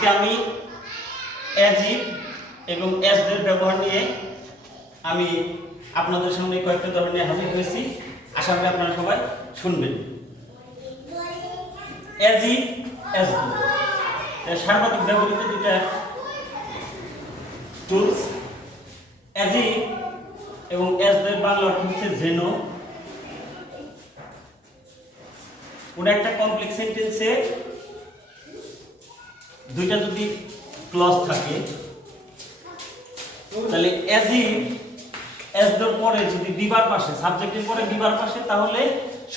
আজকে আমি as if এবং অ্যাজ এর ব্যবহার নিয়ে আমি আপনাদের সামনে কয়েকটা ধরনের হাজির হয়েছি। আশা করি আপনারা সবাই শুনবেন। অ্যাজ ইফ, অ্যাজ ডু সর্বাধিক ব্যবহৃত দুটা টুলস। অ্যাজ ইফ এবং অ্যাজ ডু এর বাংলা অর্থ হচ্ছে যেন। কোন একটা কমপ্লেক্স সেন্টেন্সে দুইটা যদি ক্লজ থাকে তাহলে অ্যাজ ইফ অ্যাজ ডুর পরে যদি বিবার পাশে, সাবজেক্টের পরে বিবার পাশে, তাহলে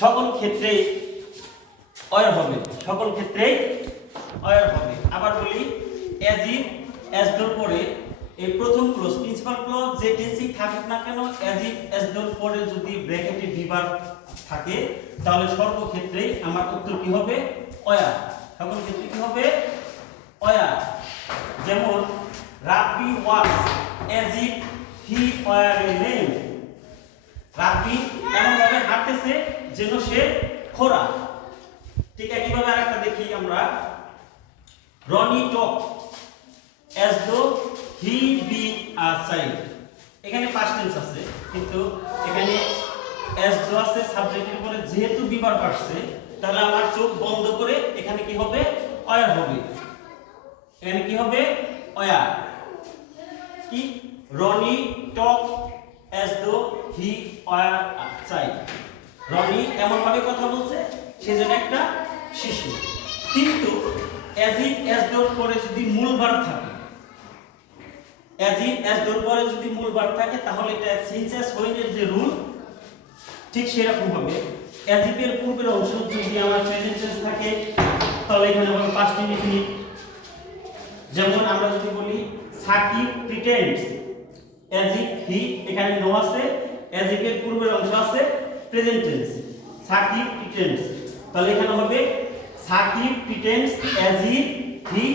সকল ক্ষেত্রেই অয়ার হবে, সকল ক্ষেত্রেই অয়ার হবে। আবার বলি, অ্যাজ ইফ অ্যাজ ডুর পরে এই প্রথম ক্লজ, প্রিন্সিপাল ক্লজ যে টেন্সই থাকুক না কেন, অ্যাজ ইফ অ্যাজ ডুর পরে যদি ব্র্যাকেটে বিবার থাকে তাহলে সর্বক্ষেত্রেই আমার উত্তর কি হবে? অয়ার। সকল ক্ষেত্রে কি হবে? অয়ার। যেমন Rabbi was as if he were a lame. Rabbi এমন ভাবে হাঁটতেছে যেন সে খোঁড়া। ঠিক একইভাবে আরেকটা দেখি আমরা, Roni talk as though he be a child. এখানে পাস্ট টেন্স আছে কিন্তু এখানে অ্যাজ দো আছে, সাবজেক্টের পরে যেহেতু বিবার পারছে তাহলে আমার চোখ বন্ধ করে এখানে কি হবে? অয়ার হবে। এখানে কি হবে? অয়ার। কি? Roni talk as though he were a child. Roni এমন ভাবে কথা বলছে সেজন্য একটা শিশু। কিন্তু অ্যাজ ইফ অ্যাজ ডোর পরে যদি মূল ভার্ব থাকে, অ্যাজ ইফ অ্যাজ ডোর পরে যদি মূল ভার্ব থাকে তাহলে এটা সিন্স অ্যাজ হোয়েন এর যে রুল ঠিক সেরকম হবে। অ্যাজ ইফ এর পূর্বের অংশ যদি আমার প্রেজেন্ট টেন্স থাকে তাহলে এখানে হবে পাস্ট ইনডিফিনিট। যেমন আমরা যদি বলি Shakib pretends as if he, এখানে নো আছে, অ্যাজ ইফ এর পূর্বের অংশ আছে প্রেজেন্ট টেন্স, সাকিব প্রিটেন্ডস, তাহলে এখানে হবে Shakib pretends as if he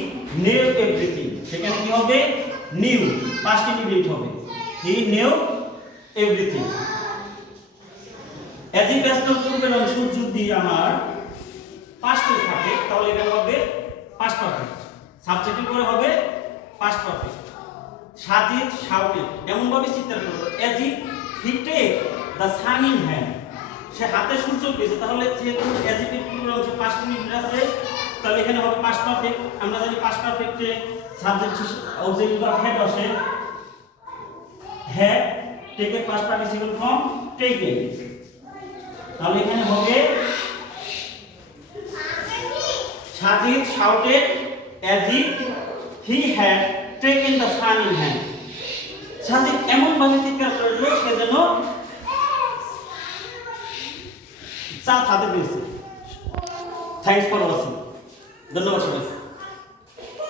knew everything. সেখানে কি হবে? নিউ, পাস্ট ইনডিফিনিট হবে, he knew everything. As if as এর পূর্বের অংশ যদি আমার পাস্ট থাকে তাহলে এখানে হবে পাস্ট পারফেক্ট, সাবজেক্টের পরে হবে পাস্ট পারফেক্ট। সাজিদ শাউটেড এমন ভাবে চিন্তা করব, as if he take the sun in hand. সে হাতে সূর্য পেয়েছে, তাহলে যেহেতু অ্যাজ ইফ এর পূর্বের অংশে পাস্ট ইনডিফিনিট আছে তাহলে এখানে হবে পাস্ট পারফেক্ট। আমরা জানি পাস্ট পারফেক্টে সাবজেক্ট অক্সিলারি ভার্ব হ্যাড আসে, হ্যাড টেকের পাস্ট পার্টিসিপল ফর্ম টেকেন, তাহলে এখানে হবে Sajid shouted as if he had taken the sun in hand. Sajid এমন ভাবে চিৎকার করলো সে যেন চাঁদ হাতে পেয়েছে। Thanks for watching. ধন্যবাদ সবাই।